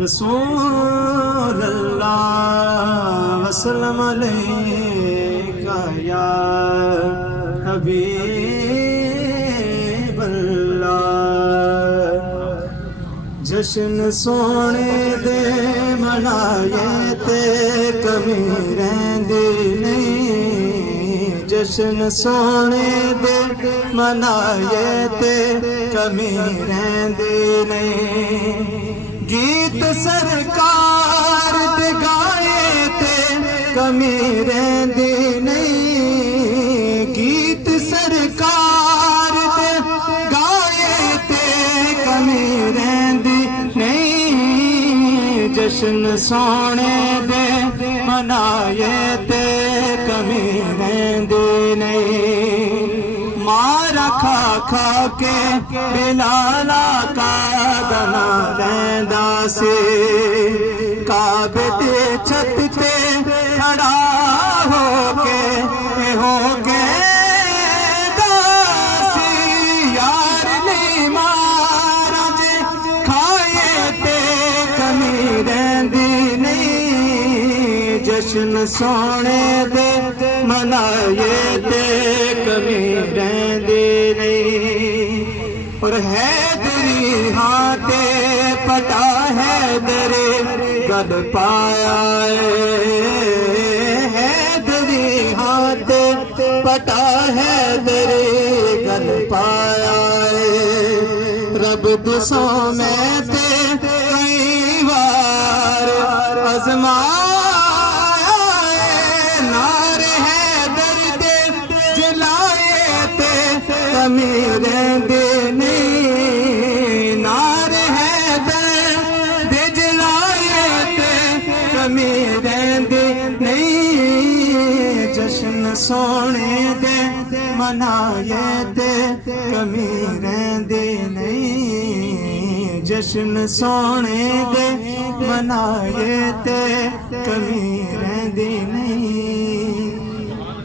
रसूल अल्लाह वसल्लम अलैका या हबीब अल्लाह। जश्न सोने दे मनाए ते कमी रहिंदी नहीं। जश्न सोने दे मनाए ते कमी रहिंदी नहीं। गीत सरकार दे गाए ते कमी रहिंदी नहीं। गीत सरकार दे गाए ते कमी रहिंदी नहीं। जश्न सोने दे मनाए ते कमी रहिंदी नहीं। मारा खा खा के बिलाला का दना रहंदा से। काबे दे छत ते खड़ा हो के दासी। यार ने मारा जे खाए ते कमी रहिंदी नहीं। जश्न सोने दे मनाए ते कमी रहिंदी नहीं। और हैदरी हाथे पटा हैदरे गल पाया हैदरी हाथे पटा हैदरे गल पाया। रब दिसो मैं ते कई बार आजमाया। नारे हैदर दे जलाए ते कमी रहिंदी नहीं। नारे हैदर दे जलाए ते कमी रहिंदी नहीं। जश्न सोने दे मनाए ते कमी रहिंदी नहीं। जश्न सोने दे मनाए ते कमी रहिंदी नहीं।